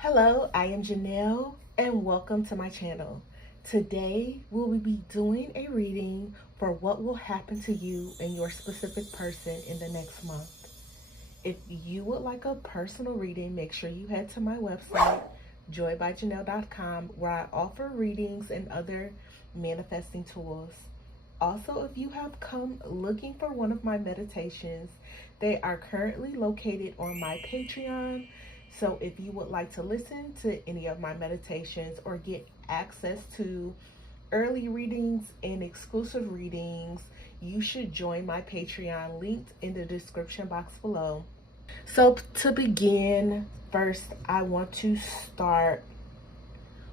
Hello, I am Janelle and welcome to my channel. Today we will be doing a reading for what will happen to you and your specific person in the next month. If you would like a personal reading, make sure you head to my website, joybyjanelle.com, where I offer readings and other manifesting tools. Also, if you have come looking for one of my meditations, they are currently located on my Patreon. So if you would like to listen to any of my meditations or get access to early readings and exclusive readings, you should join my Patreon linked in the description box below. So to begin, first I want to start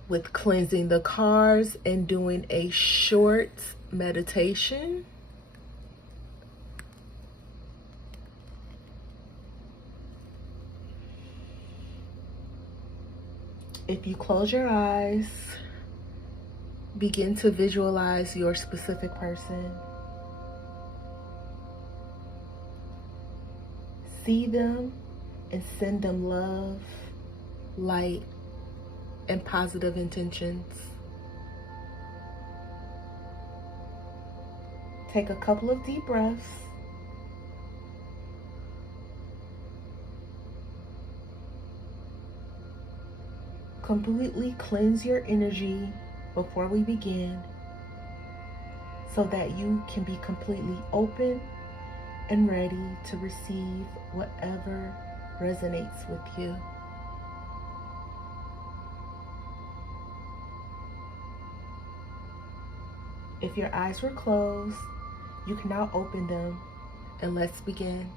with cleansing the cards and doing a short meditation. If you close your eyes, begin to visualize your specific person. See them and send them love, light, and positive intentions. Take a couple of deep breaths. Completely cleanse your energy before we begin so that you can be completely open and ready to receive whatever resonates with you. If your eyes were closed, you can now open them and let's begin.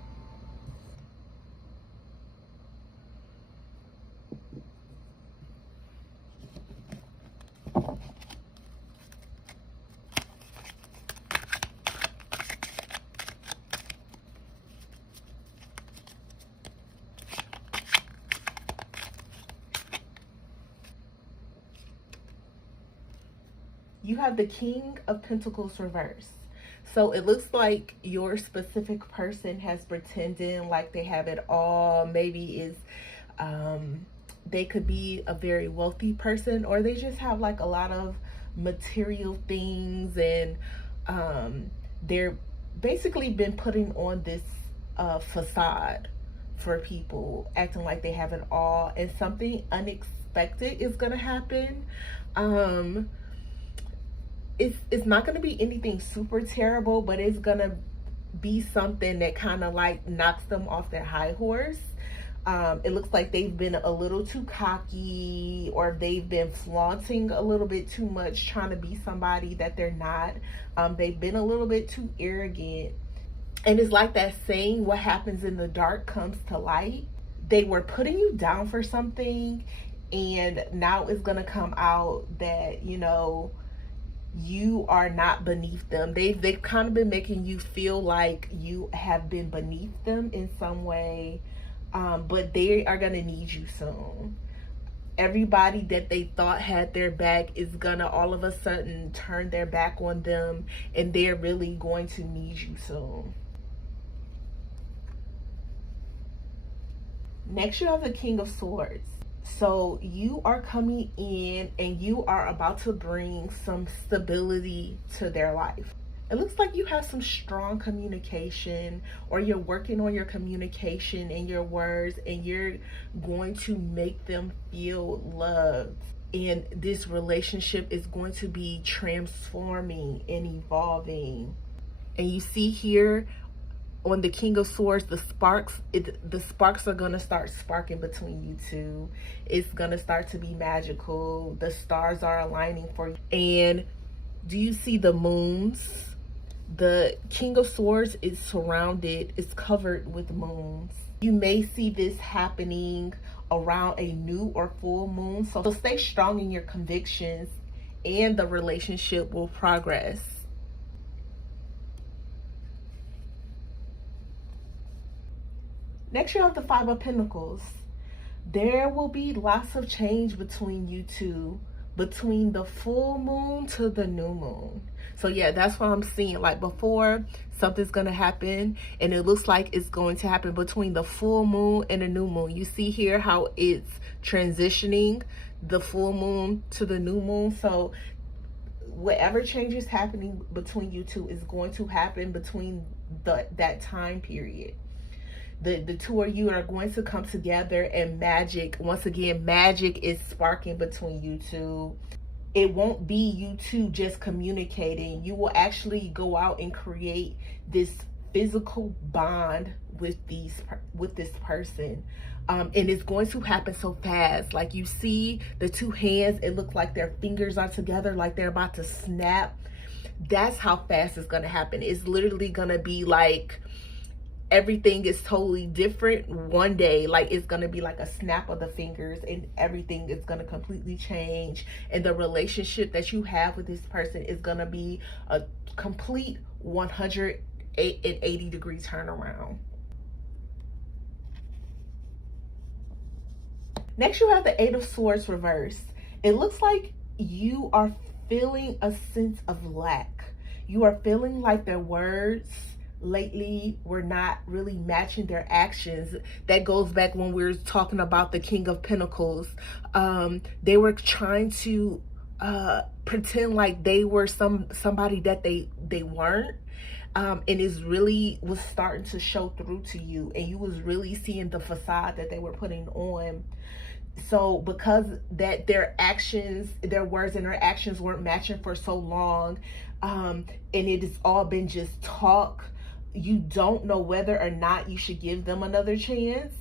You have the King of Pentacles reversed. So it looks like your specific person has pretended like they have it all. Maybe is they could be a very wealthy person, or they just have like a lot of material things, and they're basically been putting on this facade for people, acting like they have it all, and something unexpected is gonna happen. It's not going to be anything super terrible, but it's going to be something that kind of like knocks them off their high horse. It looks like they've been a little too cocky, or they've been flaunting a little bit too much, trying to be somebody that they're not. They've been a little bit too arrogant. And it's like that saying, what happens in the dark comes to light. They were putting you down for something, and now it's going to come out that, you know, you are not beneath them. They've kind of been making you feel like you have been beneath them in some way, but they are gonna need you soon. Everybody that they thought had their back is gonna all of a sudden turn their back on them, and they're really going to need you soon. Next, you have the King of Swords. So you are coming in and you are about to bring some stability to their life. It looks like you have some strong communication, or you're working on your communication and your words, and you're going to make them feel loved. And this relationship is going to be transforming and evolving. And you see here, on the King of Swords, the sparks are gonna start sparking between you two. It's gonna start to be magical. The stars are aligning for you. And do you see the moons? The King of Swords is surrounded, it's covered with moons. You may see this happening around a new or full moon. So stay strong in your convictions and the relationship will progress. Next, you have the Five of Pentacles. There will be lots of change between you two, between the full moon to the new moon. So yeah, that's what I'm seeing. Like before, something's gonna happen, and it looks like it's going to happen between the full moon and the new moon. You see here how it's transitioning the full moon to the new moon. So whatever change is happening between you two is going to happen between that time period. The two of you are going to come together, and magic, once again, magic is sparking between you two. It won't be you two just communicating. You will actually go out and create this physical bond with this person. And it's going to happen so fast. Like you see the two hands, it looks like their fingers are together, like they're about to snap. That's how fast it's going to happen. It's literally going to be like everything is totally different one day. Like it's going to be like a snap of the fingers, and everything is going to completely change. And the relationship that you have with this person is going to be a complete 180-degree turnaround. Next, you have the Eight of Swords reversed. It looks like you are feeling a sense of lack. You are feeling like their words lately were not really matching their actions. That goes back when we were talking about the King of Pentacles. They were trying to pretend like they were somebody that they weren't. And it really was starting to show through to you, and you was really seeing the facade that they were putting on. So because that their actions, their words and their actions weren't matching for so long, and it has all been just talk, you don't know whether or not you should give them another chance.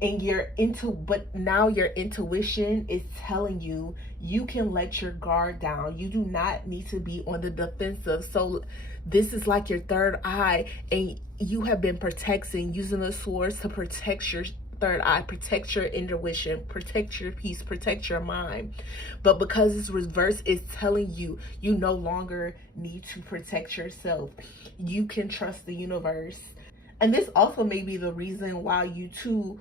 And but now your intuition is telling you you can let your guard down. You do not need to be on the defensive. So this is like your third eye, and you have been using the swords to protect your third eye, protect your intuition, protect your peace, protect your mind. But because it's reversed, it's telling you you no longer need to protect yourself. You can trust the universe. And this also may be the reason why you two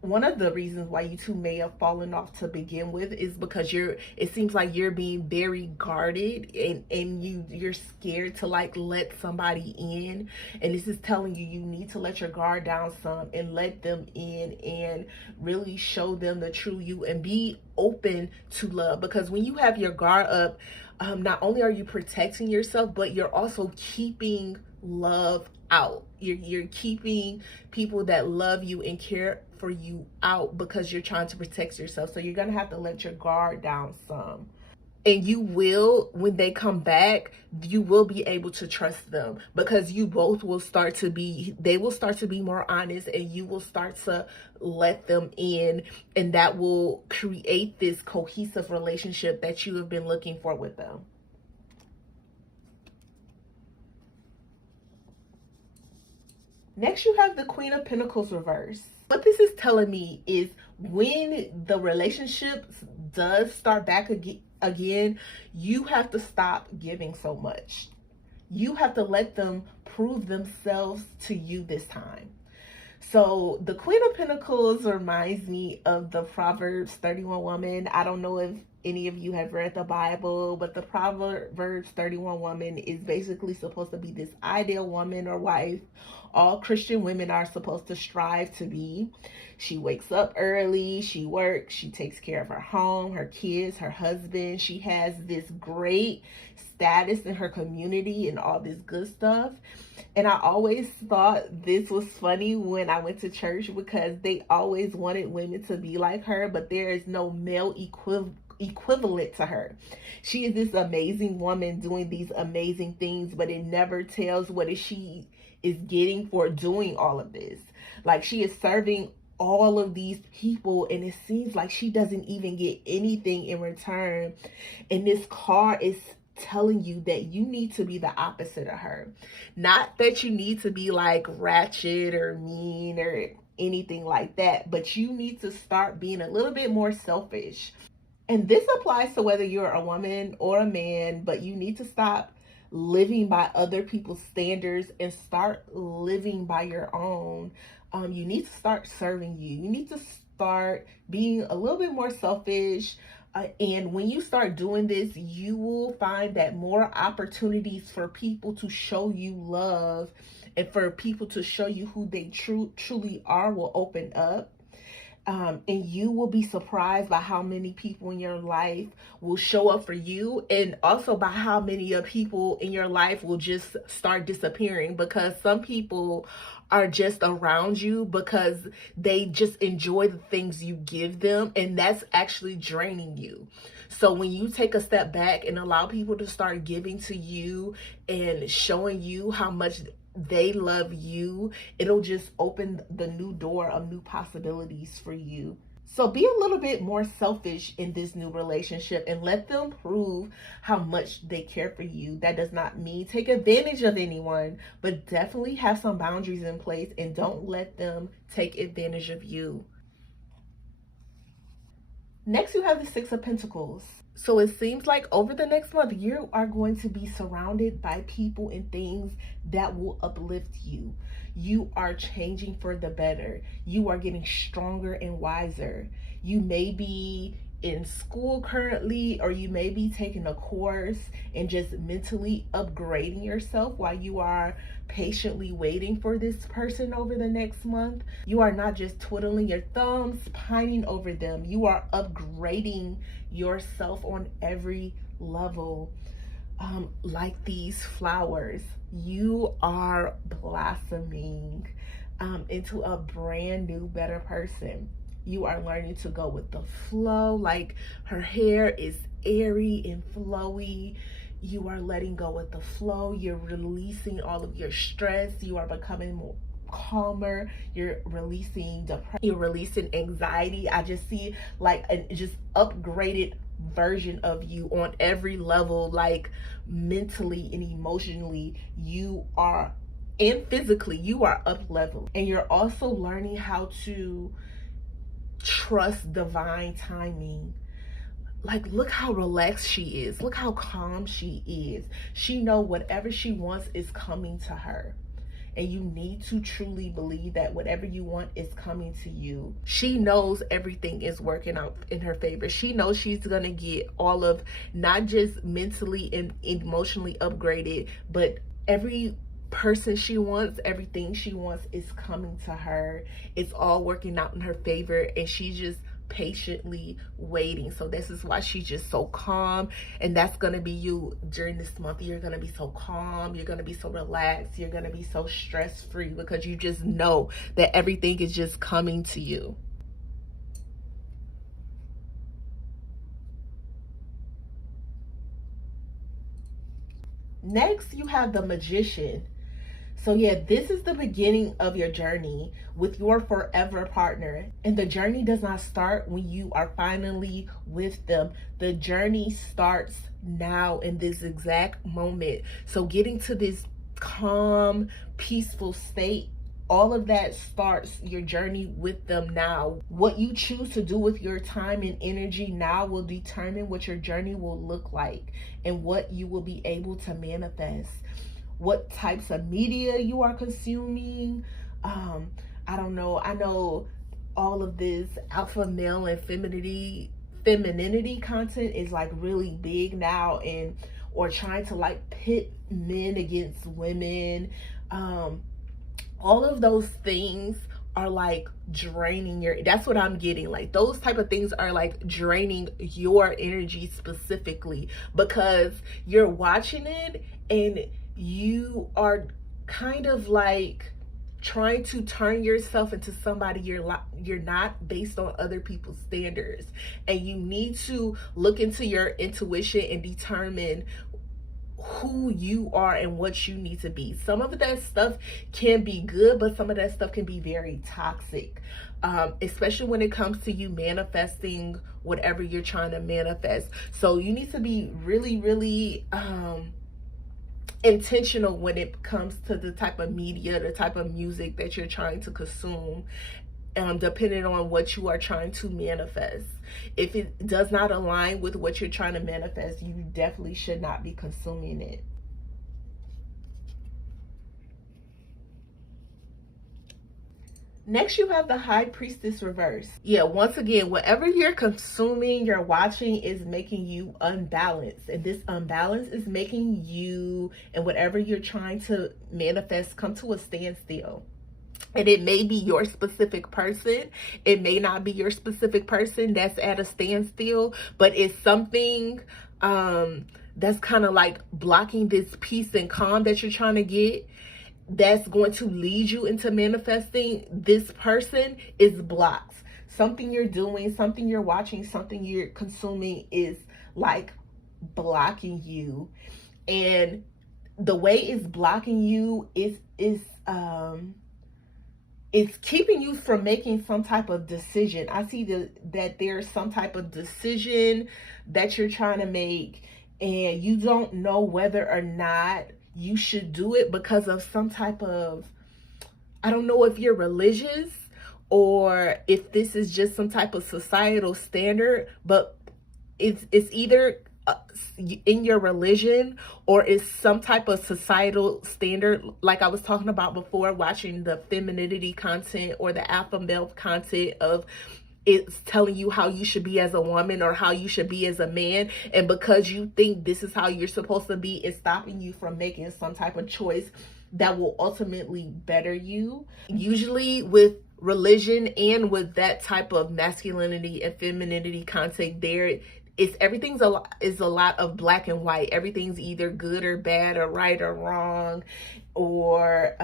one of the reasons why you two may have fallen off to begin with is because it seems like you're being very guarded, and you're scared to like let somebody in. And this is telling you you need to let your guard down some and let them in and really show them the true you and be open to love. Because when you have your guard up, not only are you protecting yourself, but you're also keeping love out. You're keeping people that love you and care for you out because you're trying to protect yourself. So you're gonna have to let your guard down some. And you will, when they come back, you will be able to trust them, because you both will they will start to be more honest, and you will start to let them in, and that will create this cohesive relationship that you have been looking for with them. Next, you have the Queen of Pentacles reversed. What this is telling me is when the relationship does start back again, you have to stop giving so much. You have to let them prove themselves to you this time. So the Queen of Pentacles reminds me of the Proverbs 31 woman. I don't know if any of you have read the Bible, but the Proverbs 31 woman is basically supposed to be this ideal woman or wife all Christian women are supposed to strive to be. She wakes up early, she works, she takes care of her home, her kids, her husband. She has this great status in her community and all this good stuff. And I always thought this was funny when I went to church, because they always wanted women to be like her, but there is no male equivalent to her. She is this amazing woman doing these amazing things, but it never tells what she is getting for doing all of this. Like, she is serving all of these people, and it seems like she doesn't even get anything in return. And this card is telling you that you need to be the opposite of her. Not that you need to be like ratchet or mean or anything like that, but you need to start being a little bit more selfish. And this applies to whether you're a woman or a man, but you need to stop living by other people's standards and start living by your own. You need to start serving you. You need to start being a little bit more selfish. And when you start doing this, you will find that more opportunities for people to show you love and for people to show you who they truly are will open up. And you will be surprised by how many people in your life will show up for you, and also by how many of people in your life will just start disappearing, because some people are just around you because they just enjoy the things you give them, and that's actually draining you. So when you take a step back and allow people to start giving to you and showing you how much they love you, it'll just open the new door of new possibilities for you. So be a little bit more selfish in this new relationship and let them prove how much they care for you. That does not mean take advantage of anyone, but definitely have some boundaries in place and don't let them take advantage of you. Next, you have the Six of Pentacles. So it seems like over the next month, you are going to be surrounded by people and things that will uplift you. You are changing for the better. You are getting stronger and wiser. You may be in school currently, or you may be taking a course and just mentally upgrading yourself while you are patiently waiting for this person over the next month. You are not just twiddling your thumbs, pining over them. You are upgrading yourself on every level. Like these flowers, you are blossoming into a brand new, better person. You are learning to go with the flow. Like her hair is airy and flowy. You are letting go with the flow. You're releasing all of your stress. You are becoming more calmer. You're releasing depression. You're releasing anxiety. I just see like a just upgraded version of you on every level, like mentally and emotionally. You are, and physically, you are up level. And you're also learning how to trust divine timing. Like, look how relaxed she is. Look how calm she is. She knows whatever she wants is coming to her. And you need to truly believe that whatever you want is coming to you. She knows everything is working out in her favor. She knows she's going to get all of, not just mentally and emotionally upgraded, but every person she wants, everything she wants is coming to her. It's all working out in her favor, and she's just patiently waiting. So this is why she's just so calm, and that's gonna be you during this month. You're gonna be so calm, you're gonna be so relaxed, you're gonna be so stress-free, because you just know that everything is just coming to you. Next, you have the Magician. So yeah, this is the beginning of your journey with your forever partner. And the journey does not start when you are finally with them. The journey starts now in this exact moment. So getting to this calm, peaceful state, all of that starts your journey with them now. What you choose to do with your time and energy now will determine what your journey will look like and what you will be able to manifest. What types of media you are consuming. I don't know. I know all of this alpha male and femininity content is like really big now, and or trying to like pit men against women. All of those things are like draining your, that's what I'm getting. Like those type of things are like draining your energy specifically, because you're watching it and you are kind of like trying to turn yourself into somebody you're not, based on other people's standards. And you need to look into your intuition and determine who you are and what you need to be. Some of that stuff can be good, but some of that stuff can be very toxic, especially when it comes to you manifesting whatever you're trying to manifest. So you need to be really intentional when it comes to the type of media, the type of music that you're trying to consume, depending on what you are trying to manifest. If it does not align with what you're trying to manifest, you definitely should not be consuming it. Next, you have the High Priestess reverse. Yeah, once again, whatever you're consuming, you're watching is making you unbalanced. And this unbalance is making you and whatever you're trying to manifest come to a standstill. And it may be your specific person. It may not be your specific person that's at a standstill, but it's something that's kind of like blocking this peace and calm that you're trying to get, that's going to lead you into manifesting this person is blocks. Something you're doing, something you're watching, something you're consuming is like blocking you. And the way it's blocking you is it's keeping you from making some type of decision. I see that there's some type of decision that you're trying to make, and you don't know whether or not you should do it because of some type of, I don't know if you're religious or if this is just some type of societal standard, but it's either in your religion or it's some type of societal standard, like I was talking about before, watching the femininity content or the alpha male content of it's telling you how you should be as a woman or how you should be as a man. And because you think this is how you're supposed to be, it's stopping you from making some type of choice that will ultimately better you. Usually with religion and with that type of masculinity and femininity content, everything's a lot of black and white. Everything's either good or bad or right or wrong, or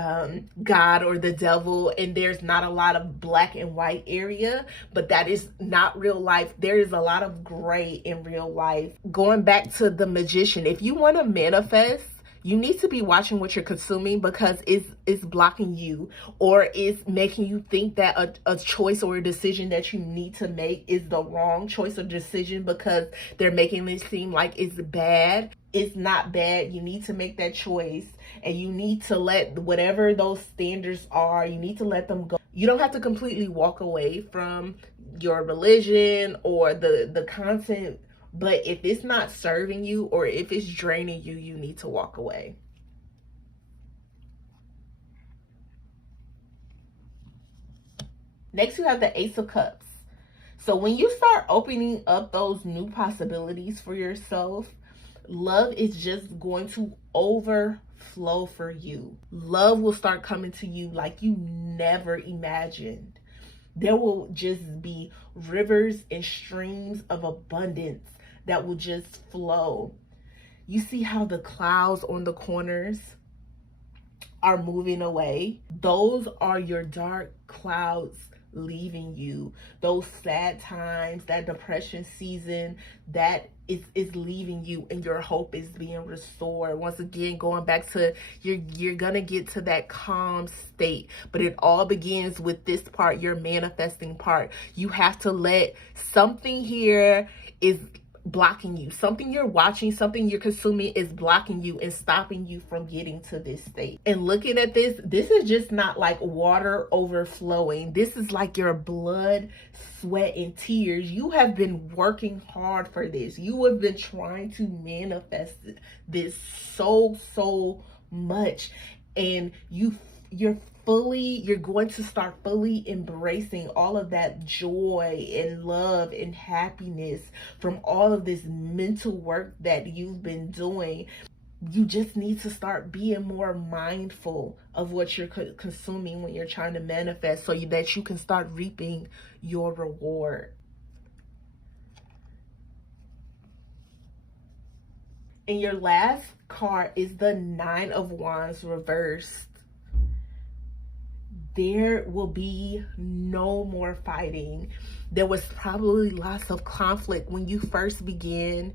God or the devil, and there's not a lot of black and white area. But that is not real life. There is a lot of gray in real life. Going back to the Magician, if you want to manifest, you need to be watching what you're consuming, because it's blocking you, or it's making you think that a choice or a decision that you need to make is the wrong choice or decision because they're making it seem like it's bad. It's not bad. You need to make that choice, and you need to let whatever those standards are, you need to let them go. You don't have to completely walk away from your religion or the content, but if it's not serving you or if it's draining you, you need to walk away. Next, you have the Ace of Cups. So when you start opening up those new possibilities for yourself, love is just going to overflow for you. Love will start coming to you like you never imagined. There will just be rivers and streams of abundance that will just flow. You see how the clouds on the corners are moving away? Those are your dark clouds leaving you. Those sad times, that depression season, that is leaving you, and your hope is being restored. Once again, going back to you're gonna get to that calm state, but it all begins with this part, your manifesting part. You have to let something here is blocking you. Something you're watching, something you're consuming is blocking you and stopping you from getting to this state. And looking at this is just not like water overflowing. This is like your blood, sweat, and tears. You have been working hard for this. You have been trying to manifest this so much, and you're going to start fully embracing all of that joy and love and happiness from all of this mental work that you've been doing. You just need to start being more mindful of what you're consuming when you're trying to manifest, so that you can start reaping your reward. And your last card is the Nine of Wands reversed. There will be no more fighting. There was probably lots of conflict when you first began.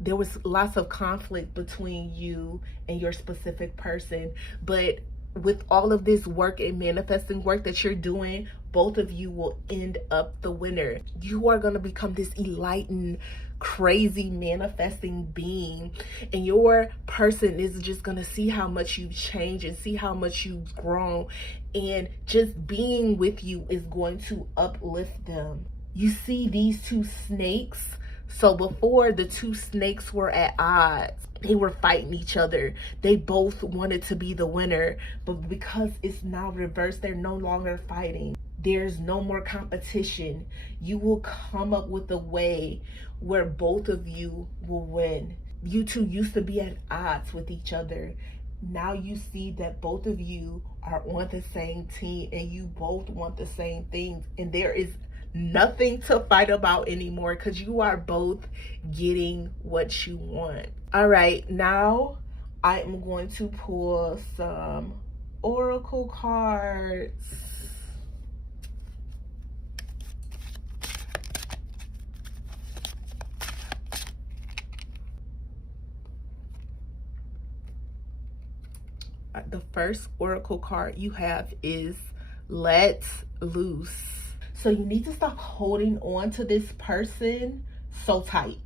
There was lots of conflict between you and your specific person. But with all of this work and manifesting work that you're doing, both of you will end up the winner. You are going to become this enlightened, crazy manifesting being, and your person is just going to see how much you've changed and see how much you've grown, and just being with you is going to uplift them. You see these two snakes So before, the two snakes were at odds. They were fighting each other. They both wanted to be the winner. But because it's now reversed, they're no longer fighting. There's no more competition. You will come up with a way where both of you will win. You two used to be at odds with each other. Now you see that both of you are on the same team and you both want the same things. And there is nothing to fight about anymore because you are both getting what you want. All right, now I am going to pull some oracle cards. The first oracle card you have is Let Loose. So you need to stop holding on to this person so tight.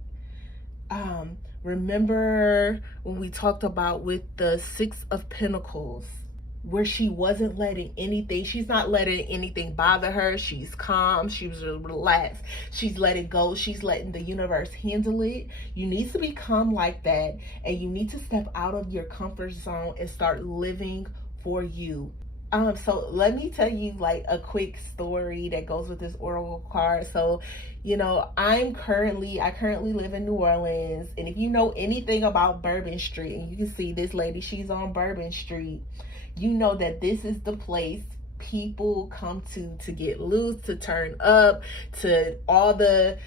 Remember when we talked about with the Six of Pentacles, where she wasn't letting anything, she's not letting anything bother her. She's calm, she's relaxed, she's letting go, she's letting the universe handle it. You need to become like that, and you need to step out of your comfort zone and start living for you. So let me tell you like a quick story that goes with this oracle card. So, you know, I currently live in New Orleans, and if you know anything about Bourbon Street, and you can see this lady, she's on Bourbon Street, you know that this is the place people come to get loose, to turn up, to all the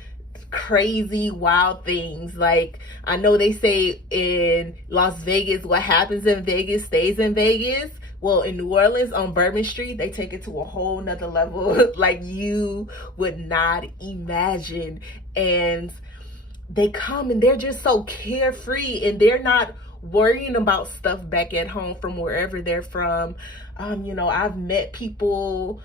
crazy wild things. Like, I know they say in Las Vegas, what happens in Vegas stays in Vegas. Well, in New Orleans on Bourbon Street, they take it to a whole nother level like you would not imagine. And they come and they're just so carefree, and they're not worrying about stuff back at home from wherever they're from. You know, I've met people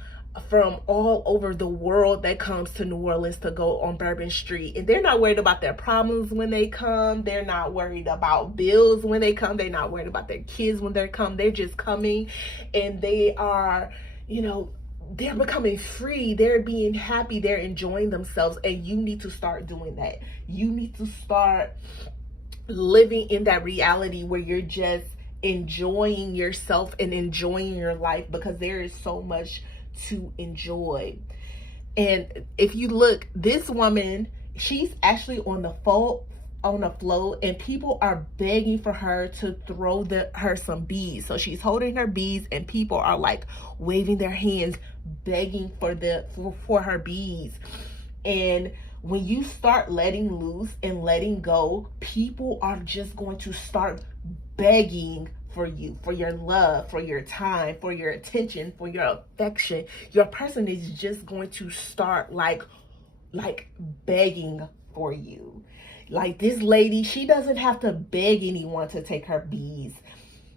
from all over the world that comes to New Orleans to go on Bourbon Street, and they're not worried about their problems when they come. They're not worried about bills when they come. They're not worried about their kids when they come. They're just coming, and they are, you know, they're becoming free. They're being happy. They're enjoying themselves, and you need to start doing that. You need to start living in that reality where you're just enjoying yourself and enjoying your life, because there is so much to enjoy. And if you look, this woman, she's actually on the float, and people are begging for her to throw her some beads. So she's holding her beads, and people are like waving their hands, begging for her beads. And when you start letting loose and letting go, people are just going to start begging for you, for your love, for your time, for your attention, for your affection. Your person is just going to start like begging for you. Like this lady, she doesn't have to beg anyone to take her beads.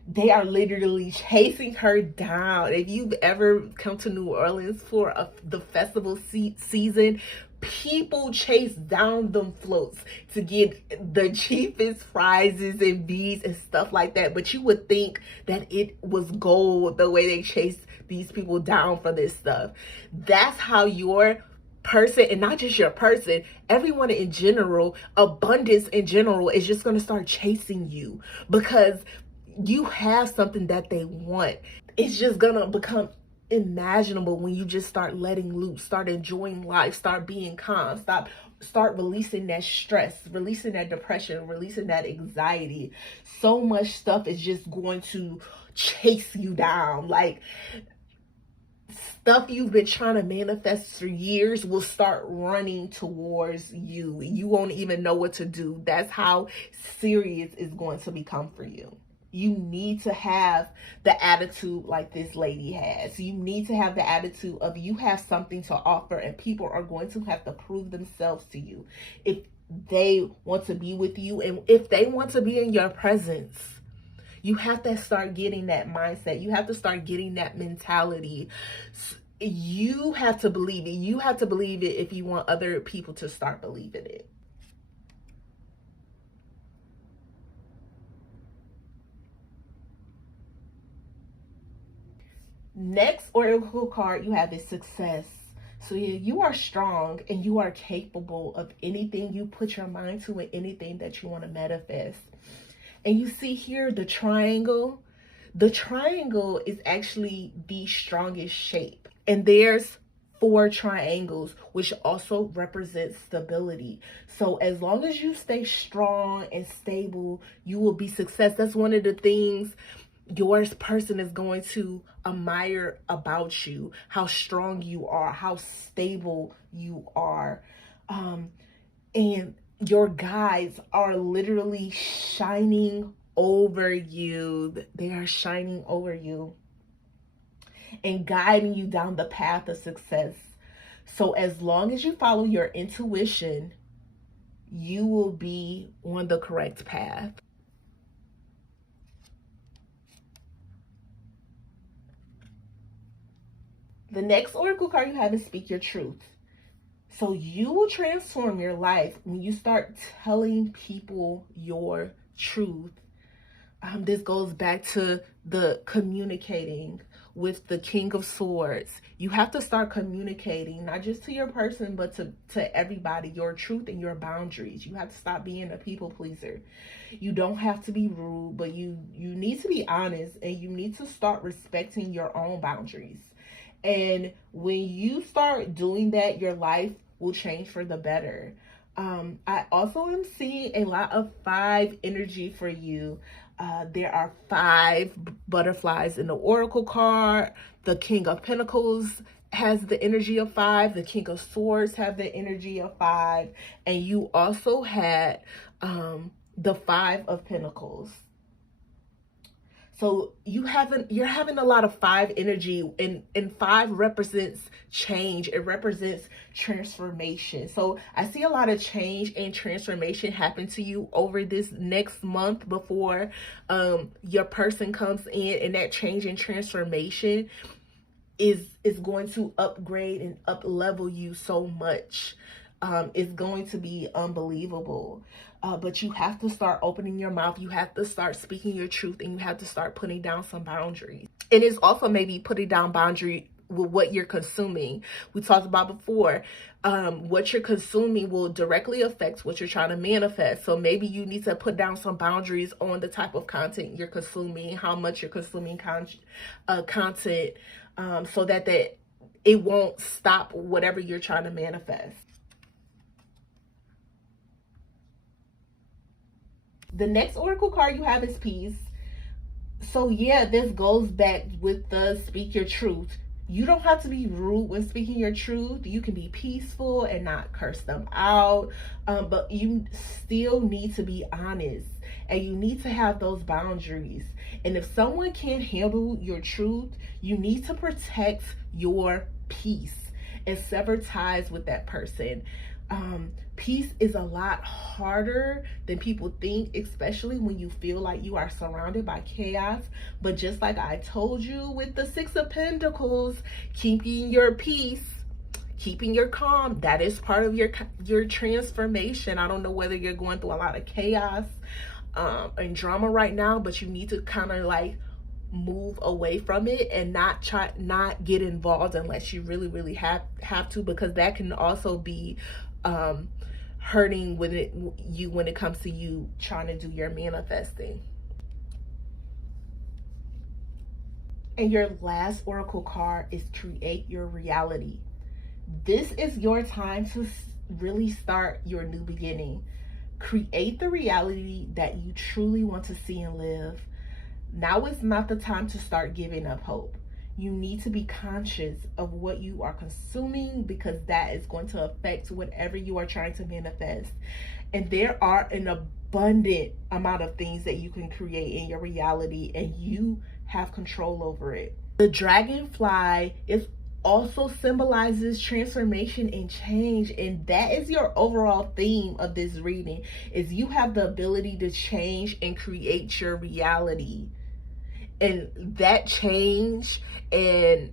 They are literally chasing her down. If you've ever come to New Orleans for the festival season, people chase down them floats to get the cheapest prizes and beads and stuff like that. But you would think that it was gold the way they chase these people down for this stuff. That's how your person, and not just your person, everyone in general, abundance in general, is just going to start chasing you, because you have something that they want. It's just going to become imaginable when you just start letting loose, start enjoying life, start being calm, start releasing that stress, releasing that depression, releasing that anxiety. So much stuff is just going to chase you down. Like, stuff you've been trying to manifest for years will start running towards you. You won't even know what to do. That's how serious it's going to become for you. You need to have the attitude like this lady has. You need to have the attitude of you have something to offer, and people are going to have to prove themselves to you if they want to be with you, and if they want to be in your presence. You have to start getting that mindset. You have to start getting that mentality. You have to believe it. You have to believe it if you want other people to start believing it. Next oracle card you have is Success. So yeah, you are strong and you are capable of anything you put your mind to and anything that you want to manifest. And you see here the triangle. The triangle is actually the strongest shape. And there's 4 triangles, which also represents stability. So as long as you stay strong and stable, you will be success. That's one of the things your person is going to admire about you, how strong you are, how stable you are. And your guides are literally shining over you. They are shining over you and guiding you down the path of success. So as long as you follow your intuition, you will be on the correct path. The next oracle card you have is Speak Your Truth. So you will transform your life when you start telling people your truth. This goes back to the communicating with the King of Swords. You have to start communicating, not just to your person, but to everybody, your truth and your boundaries. You have to stop being a people pleaser. You don't have to be rude, but you need to be honest, and you need to start respecting your own boundaries. And when you start doing that, your life will change for the better. I also am seeing a lot of 5 energy for you. There are 5 butterflies in the oracle card. The King of Pentacles has the energy of 5. The King of Swords have the energy of 5. And you also had the 5 of Pentacles. So you're having a lot of 5 energy, and 5 represents change. It represents transformation. So I see a lot of change and transformation happen to you over this next month before your person comes in, and that change and transformation is going to upgrade and up level you so much. It's going to be unbelievable. But you have to start opening your mouth. You have to start speaking your truth, and you have to start putting down some boundaries. And it's also maybe putting down boundary with what you're consuming. We talked about before, what you're consuming will directly affect what you're trying to manifest. So maybe you need to put down some boundaries on the type of content you're consuming, how much you're consuming content, so that it won't stop whatever you're trying to manifest. The next oracle card you have is Peace. So yeah, this goes back with the Speak Your Truth. You don't have to be rude when speaking your truth. You can be peaceful and not curse them out. But you still need to be honest, and you need to have those boundaries. And if someone can't handle your truth, you need to protect your peace and sever ties with that person. Peace is a lot harder than people think, especially when you feel like you are surrounded by chaos. But just like I told you with the 6 of Pentacles, keeping your peace, keeping your calm, that is part of your transformation. I don't know whether you're going through a lot of chaos and drama right now, but you need to kind of like move away from it and not get involved unless you really have to, because that can also be hurting when it comes to you trying to do your manifesting. And your last oracle card is Create Your Reality. This is your time to really start your new beginning. Create the reality that you truly want to see and live. Now is not the time to start giving up hope. You need to be conscious of what you are consuming, because that is going to affect whatever you are trying to manifest. And there are an abundant amount of things that you can create in your reality, and you have control over it. The dragonfly also symbolizes transformation and change, and that is your overall theme of this reading, is you have the ability to change and create your reality. And that change and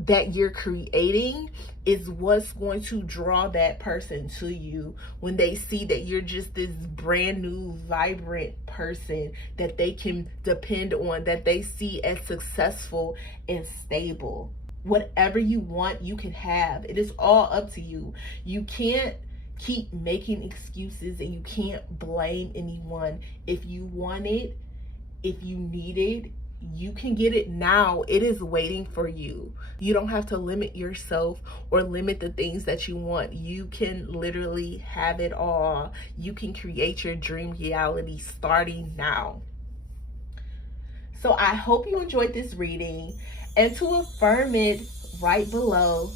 that you're creating is what's going to draw that person to you when they see that you're just this brand new, vibrant person that they can depend on, that they see as successful and stable. Whatever you want, you can have. It is all up to you. You can't keep making excuses and you can't blame anyone. If you want it, if you need it, you can get it now. It is waiting for you. You don't have to limit yourself or limit the things that you want. You can literally have it all. You can create your dream reality starting now. So I hope you enjoyed this reading. And to affirm it right below,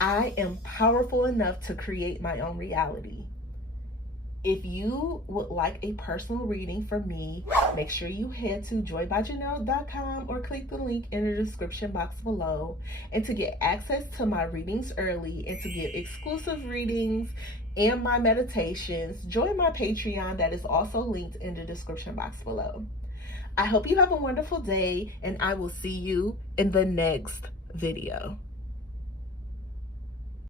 I am powerful enough to create my own reality. If you would like a personal reading from me, make sure you head to joybyjanelle.com or click the link in the description box below. And to get access to my readings early and to get exclusive readings and my meditations, join my Patreon that is also linked in the description box below. I hope you have a wonderful day, and I will see you in the next video.